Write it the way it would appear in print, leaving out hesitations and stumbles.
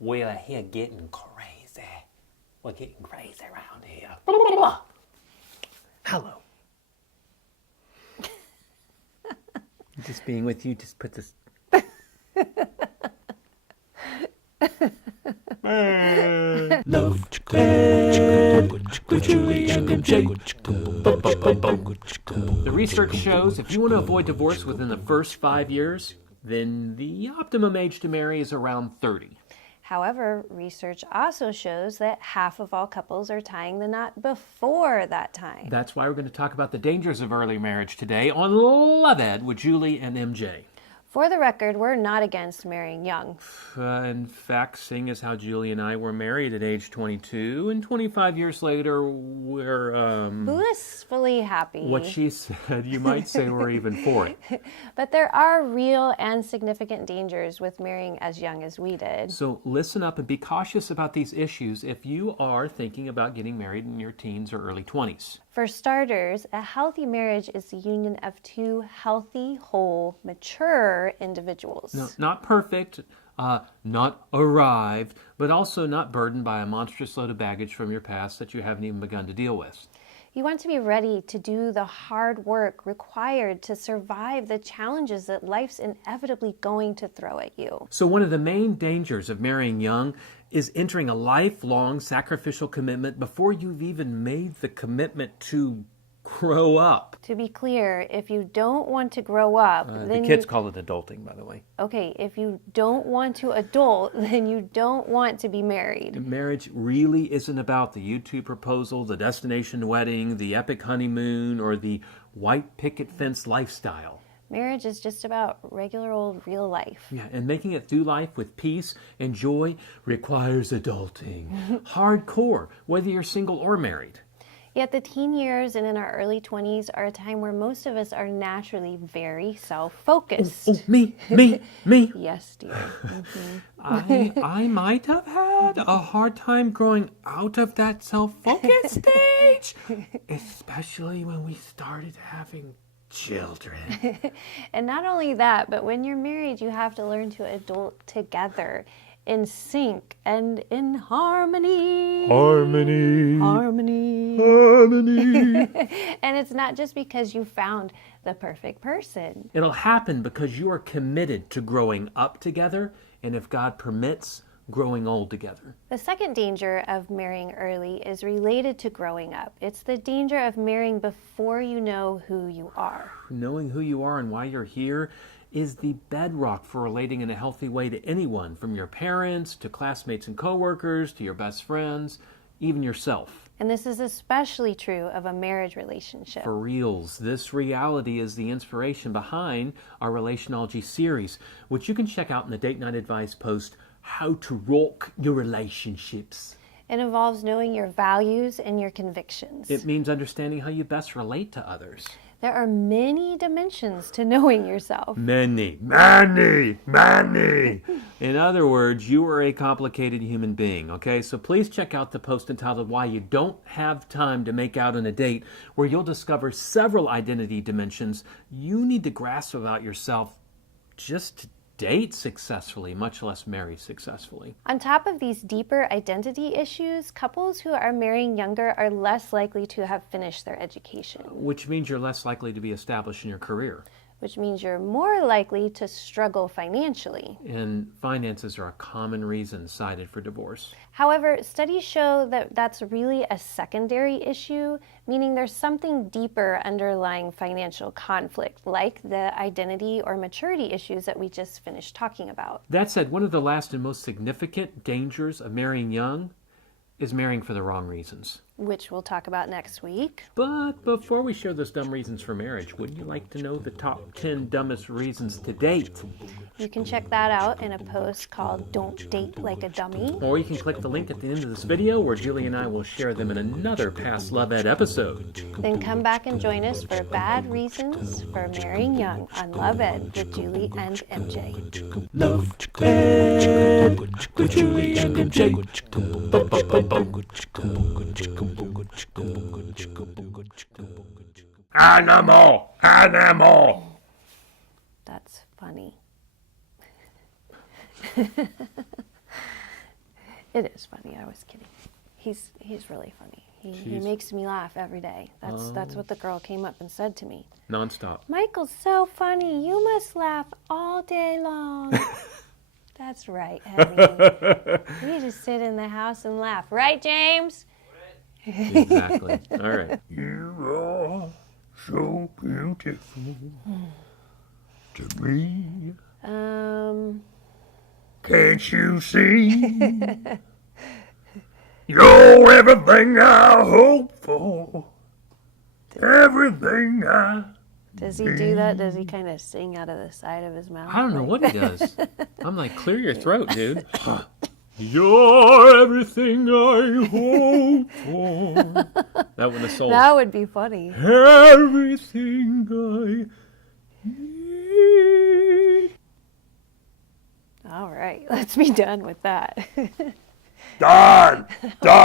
We're here getting crazy. We're getting crazy around here. Hello. Just being with you just put this. Love with Julie and MJ. The research shows if you want to avoid divorce within the first 5 years, then the optimum age to marry is around 30. However, research also shows that half of all couples are tying the knot before that time. That's why we're going to talk about the dangers of early marriage today on Love Ed with Julie and MJ. For the record, we're not against marrying young. In fact, seeing as how Julie and I were married at age 22, and 25 years later, we're, blissfully happy. What she said, you might say we're even for it. But there are real and significant dangers with marrying as young as we did. So listen up and be cautious about these issues if you are thinking about getting married in your teens or early 20s. For starters, a healthy marriage is the union of two healthy, whole, mature individuals. No, not perfect, not arrived, but also not burdened by a monstrous load of baggage from your past that you haven't even begun to deal with. You want to be ready to do the hard work required to survive the challenges that life's inevitably going to throw at you. So one of the main dangers of marrying young is entering a lifelong sacrificial commitment before you've even made the commitment to grow up. To be clear, if you don't want to grow up, then the kids call it adulting, by the way. Okay, if you don't want to adult, then you don't want to be married. Marriage really isn't about the YouTube proposal, the destination wedding, the epic honeymoon, or the white picket fence lifestyle. Marriage is just about regular old real life. Yeah, and making it through life with peace and joy requires adulting. Hardcore, whether you're single or married. Yet the teen years and in our early 20s are a time where most of us are naturally very self-focused. Oh, me. Yes, dear. I might have had a hard time growing out of that self-focus stage, especially when we started having children. And not only that, but when you're married, you have to learn to adult together, in sync and in harmony. Harmony. And it's not just because you found the perfect person. It'll happen because you are committed to growing up together, and if God permits, growing old together. The second danger of marrying early is related to growing up. It's the danger of marrying before you know who you are. Knowing who you are and why you're here is the bedrock for relating in a healthy way to anyone, from your parents to classmates and coworkers to your best friends, even yourself. And this is especially true of a marriage relationship. For reals, this reality is the inspiration behind our Relationology series, which you can check out in the Date Night Advice post, How to Rock Your Relationships. It involves knowing your values and your convictions. It means understanding how you best relate to others. There are many dimensions to knowing yourself. Many. In other words, you are a complicated human being, okay? So please check out the post entitled Why You Don't Have Time to Make Out on a Date, where you'll discover several identity dimensions you need to grasp about yourself just to date successfully, much less marry successfully. On top of these deeper identity issues, couples who are marrying younger are less likely to have finished their education. Which means you're less likely to be established in your career. Which means you're more likely to struggle financially. And finances are a common reason cited for divorce. However, studies show that that's really a secondary issue, meaning there's something deeper underlying financial conflict, like the identity or maturity issues that we just finished talking about. That said, one of the last and most significant dangers of marrying young is marrying for the wrong reasons. Which we'll talk about next week. But before we share those dumb reasons for marriage, wouldn't you like to know the top 10 dumbest reasons to date? You can check that out in a post called Don't Date Like a Dummy. Or you can click the link at the end of this video where Julie and I will share them in another past Love Ed episode. Then come back and join us for Bad Reasons for Marrying Young on Love Ed with Julie and MJ. Love Ed with Julie and MJ. Animal! That's funny. It is funny. I was kidding. He's really funny. He Jeez. makes me laugh every day. That's what the girl came up and said to me. Nonstop. Michael's so funny. You must laugh all day long. That's right, honey. You just sit in the house and laugh, right, James? Exactly. All right. You are so beautiful to me. Can't you see? You're everything I hope for. Everything I... Does he do that? Does he kind of sing out of the side of his mouth? I don't know what he does. I'm like, clear your throat, dude. You're everything I hope for. That one, the soul. That would be funny. Everything I need. All right, let's be done with that. Done! Done!